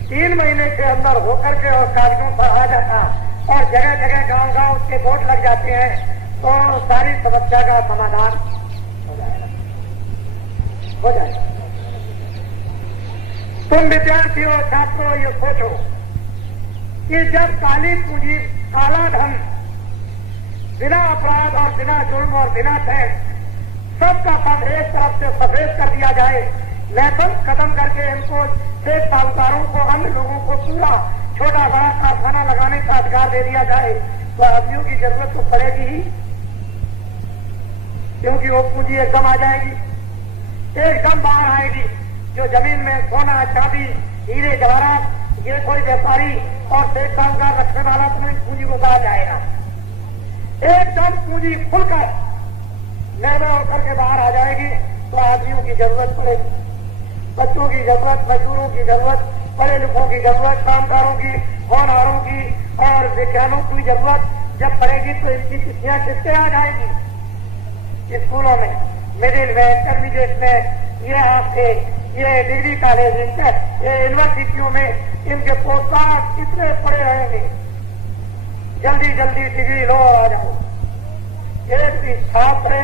3 महीने के अंदर होकर के और कागजों पर आ जाता, और जगह जगह गांव-गांव उसके बोर्ड लग जाते हैं, तो सारी समस्या का समाधान हो जाएगा। तुम विद्यार्थियों, छात्रों, ये सोचो कि जब काली पूंजी, काला धन बिना अपराध और बिना जुर्म और बिना टैक्स सबका सब एक तरफ से सफेद कर दिया जाए, लहसुन खत्म करके इनको शेख साहूकारों को, अन्य लोगों को पूरा छोटा बड़ा कारखाना लगाने का अधिकार दे दिया जाए, तो आदमियों की जरूरत तो पड़ेगी ही, क्योंकि वो पूंजी एकदम आ जाएगी, एकदम बाहर आएगी। जो जमीन में सोना, चांदी, हीरे जवाहरात, ये कोई व्यापारी और शेख साहूकार रखने वाला तो नहीं, पूंजी को बाहर जाएगा। एकदम पूंजी खुलकर निर्भर होकर के बाहर आ जाएगी, तो आदमियों की जरूरत पड़ेगी, बच्चों की जरूरत, मजदूरों की जरूरत, पढ़े लिखों की जरूरत, कामगारों की, होनहारों की और विज्ञानों की जरूरत जब पड़ेगी तो इनकी तिथियां किससे आ जाएगी? स्कूलों में, मिडिल में, इंटरमीडिएट में, ये आपके ये डिग्री कॉलेज, ये यूनिवर्सिटियों में इनके पोस्टकार्ड कितने पड़े रहेंगे। जल्दी जल्दी डिग्री लो और आ जाओ। एक भी छात्र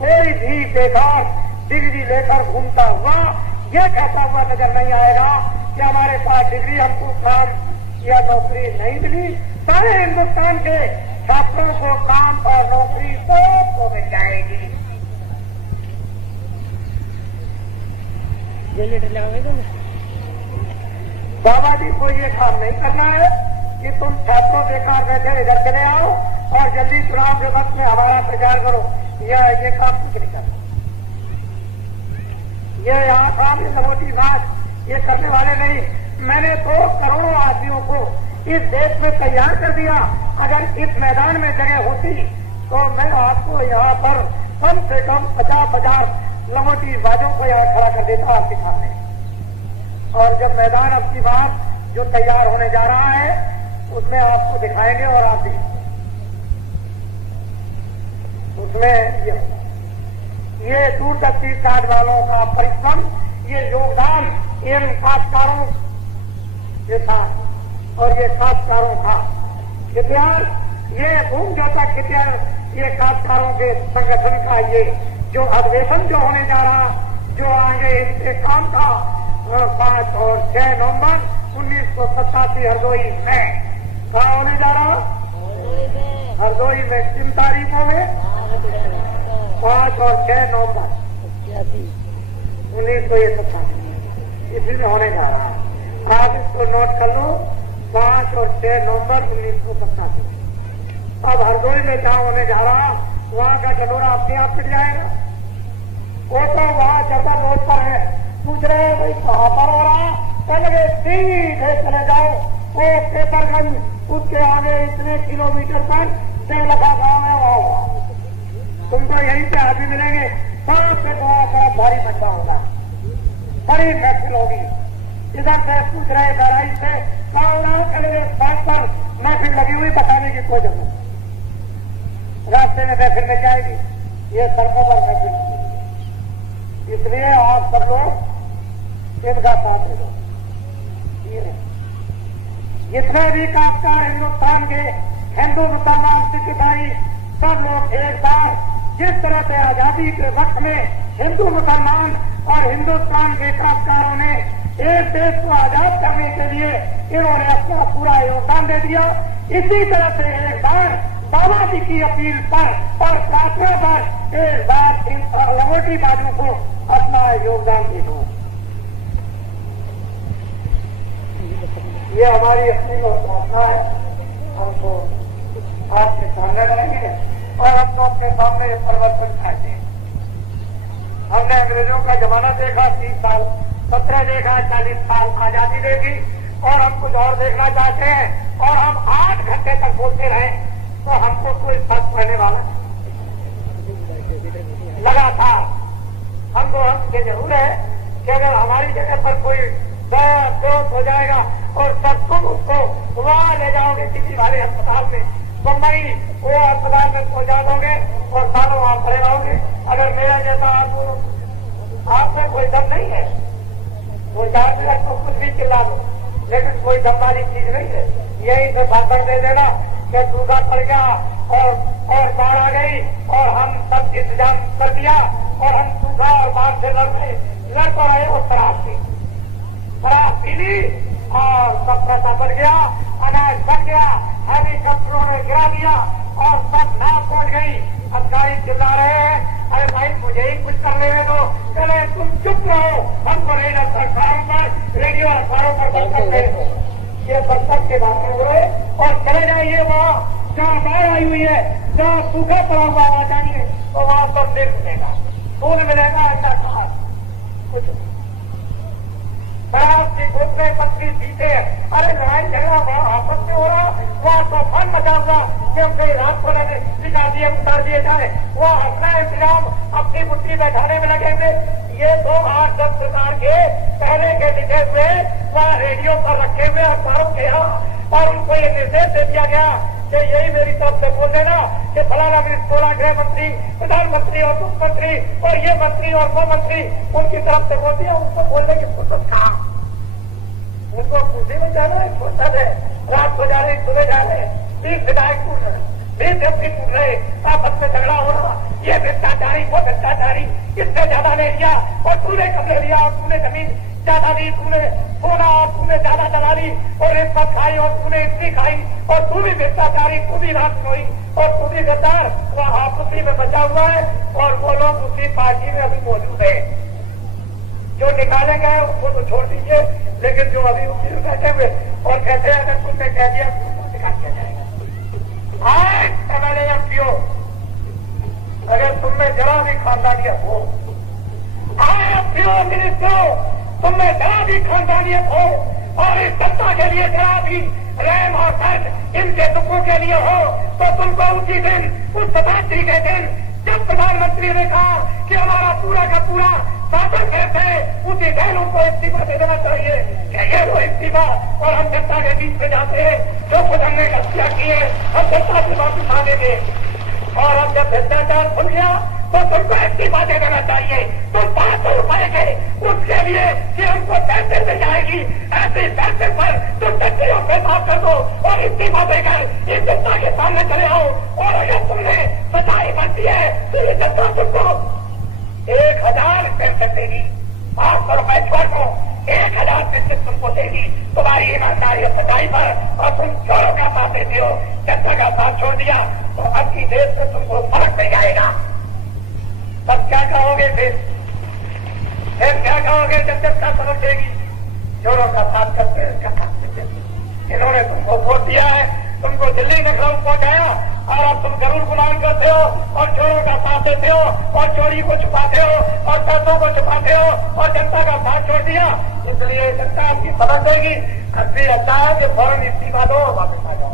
कोई भी बेकार डिग्री लेकर घूमता हुआ ये कहता हुआ नजर नहीं आएगा कि हमारे पास डिग्री, हमको काम या नौकरी नहीं मिली। सारे हिंदुस्तान के छात्रों को काम और नौकरी सबको मिल जाएगी। बाबा जी को ये काम नहीं करना है कि तुम छात्रों बेकार बैठे इधर चले आओ और जल्दी चुनाव के वक्त में हमारा प्रचार करो, या ये काम कुछ नहीं करना। ये यहाँ सामने लंगोटी नाच ये करने वाले नहीं। मैंने तो करोड़ों आदमियों को इस देश में तैयार कर दिया। अगर इस मैदान में जगह होती तो मैं आपको यहाँ पर कम से कम 50,000 लंगोटी बाजों को यहाँ खड़ा कर देता आपके सामने। और जब मैदान अब की बार जो तैयार होने जा रहा है उसमें आपको दिखाएंगे और आप भी उसमें ये दूरदर्शी कार्ड वालों का परिश्रम, ये योगदान इन काश्तकारों के था और ये काश्तकारों का इतिहास, ये घूम जाता इतिहास, ये काश्तकारों के संगठन का ये जो अधिवेशन जो होने जा रहा, जो आगे इनके काम था 5 और 6 नवंबर 1987 हरदोई में कहाँ होने जा रहा? हरदोई में। किन तारीखों में? 5 और 6 नवंबर 1987 इसी में होने जा रहा है। आप इसको नोट कर लो, 5 और 6 नवंबर 1987। अब हरदोई में जहाँ होने जा रहा वहाँ का डलोरा अपने आप मिल जाएगा। वो तो वहाँ जर्दा रोड पर है, पूछ रहे हैं भाई कहाँ पर हो रहा? लगे सीधे चले जाओ, वो पेपरगंज, उसके आगे इतने किलोमीटर पर देवलखा गांव है, वहाँ हुआ। तुमको यहीं पे आदमी मिलेंगे, सबसे बहुत भारी मजा होगा, बड़ी महफिल होगी। इधर से पूछ रहे बहराइच से चले सड़क पर महफिल लगी हुई, बताने की कोई जरूरत, रास्ते में महफिल मिल जाएगी। ये सड़कों पर महफिल, इसलिए आप सब लोग इनका साथ दे दो। जितने भी काश्तकार हिंदुस्तान के हिंदू, मुसलमान, सिख, ईसाई सब लोग एक बार जिस तरह से आजादी के वक्त में हिंदू, मुसलमान और हिंदुस्तान के काश्तकारों ने एक देश को आजाद करने के लिए इन्होंने अपना पूरा योगदान दे दिया, इसी तरह से एक बार बाबा जी की अपील पर और प्रार्थना पर एक बार इन लंगोटी बाजों को अपना योगदान दे दो। ये हमारी अपनी प्रार्थना है। हमको आपके सामने रहेंगे और हमको अपने सामने परिवर्तन चाहते हैं। हमने अंग्रेजों का जमाना देखा, 30 साल, 17 देखा, 40 साल आजादी देगी, और हम कुछ और देखना चाहते हैं। और हम 8 घंटे तक बोलते रहे तो हमको कोई फर्क पड़ने वाला लगा था। हमको ये जरूर है कि अगर हमारी जगह पर कोई दोस्त हो जाएगा और सब तुम उसको वहां ले जाओगे किसी वाले अस्पताल में, मुंबई वो अस्पताल में पहुंचा दोगे और सालों वहां खड़े रहोगे। अगर मेरा जैसा आपको कोई दम नहीं है, वो 4 मिनट तो कुछ भी चिल्ला दो, लेकिन कोई दम वाली चीज नहीं है। यही तो भाषण दे देना कि सूखा पड़ गया और बाढ़ आ गई दिया और हम सूखा और बाढ़ से लड़ तो रहे और शराब पी ली और सब पैसा बढ़ गया, अनाज बढ़ गया, हेलीकॉप्टरों ने गिरा दिया और सब नाव पहुंच गई। अब गाड़ी चिल्ला रहे हैं, अरे भाई मुझे ही कुछ कर लेने दो। चले तुम चुप रहो, हमको रेडियो सरकारों पर, रेडियो अखबारों पर बंद करते हो। ये बंदक के बातें हुए और चले जाइए वहाँ जहाँ बाढ़ आई हुई है, जहाँ सूखा पड़ा हुआ वहाँ जाइए तो वहाँ सब मिल मिलेगा, दूध मिलेगा, अंडा खास कुछ शराब की गोद में मंत्री जीते। अरे लड़ाई झगड़ा वहाँ आपस में हो रहा, वहाँ तूफान मचा हुआ कि हम कहीं रात को निकाल दिए उतार दिए जाए, वहाँ अपना इंतजाम अपनी बुद्धि बैठाने में लगेंगे। ये 2-8-10 प्रकार के पहले के लिखे हुए वहाँ रेडियो पर रखे हुए अखबारों के यहाँ और उनको ये निर्देश दे दिया गया कि यही मेरी तरफ से बोल देना कि फलाना बोला गृह मंत्री, प्रधानमंत्री और मुख्यमंत्री और ये मंत्री और वो मंत्री उनकी तरफ से बोल दिया। उनको बोलने की फुर्सत कहाँ, उनको खुशी में जाना है, फुर्सत है, रात को जा रहे, सुबह जा रहे, 20 विधायक टूट रहे, 20 एमपी टूट रहे, आपस में झगड़ा हो रहा, ये भ्रष्टाचारी वो भ्रष्टाचारी, इससे ज्यादा ले लिया और तूने कब ले लिया और तूने जमीन ज्यादा दी, तूने सोना और तूने ज्यादा जला ली और रिश्वत खाई और तूने इतनी खाई और तू भी भ्रष्टाचारी, तू भी रात सोई और तू भी गद्दार, वह आपसी में बचा हुआ है और वो लोग उसी पार्टी में अभी मौजूद है। जो निकाले गए उसको तो छोड़ दीजिए, लेकिन जो अभी उसी में बैठे हुए और कहते हैं अगर तुमने कह दिया तो निकाल दिया जाएगा। आज एमएलए एमपीओ अगर तुमने जरा भी खानदानियत हो, एमपीओ मिनिस्टरों तुमने जरा भी खानदानियत हो और इस सत्ता के लिए जरा भी रहम और दर्द इनके दुखों के लिए हो तो तुमको उसी दिन, उस 27 के दिन जब प्रधानमंत्री ने कहा कि हमारा पूरा का पूरा शासन खेत है, उसी दिन उनको इस्तीफा दे देना चाहिए। क्या ये वो इस्तीफा और हम जनता के बीच में जाते हैं, जो कुछ हमने गलतियां की है हम जनता से वापस मांगेंगे और हम जब भ्रष्टाचार खुल गया तो तुमको इस्तीफा दे देना चाहिए। तो 500 रुपए के उसके लिए कि हमको पैसे मिल जाएगी, ऐसे पैसे पर तुम टट्टियों पे माफ कर दो और इस्तीफा देकर इस जनता के सामने चले आओ और अगर तुमने सच्चाई बनती है तो ये जनता तुमको 1000 पेंशन देगी, 500 रुपए छोड़ दो 1000 पेंशन तुमको देगी तुम्हारी ईमानदारी और सच्चाई पर और तुम चोरों का साथ देते हो, जनता का साथ छोड़ दिया तो अब की देश में तुमको फर्क नहीं आएगा। तब क्या कहोगे फिर क्या कहोगे जब जनता समझेगी चोरों का साथ करते हैं, इसका साथ देते हैं। इन्होंने तुमको वोट दिया है, तुमको दिल्ली लखनऊ पहुंचाया और अब तुम जरूर गुलाम करते हो और चोरों का साथ देते हो और चोरी को छुपाते हो और पैसों को छुपाते हो और जनता का साथ छोड़ दिया। इसलिए जनता आपकी समझ देगी, असली अच्छा है कि फौरन इस्तीफा दो और वापस आ जाओ।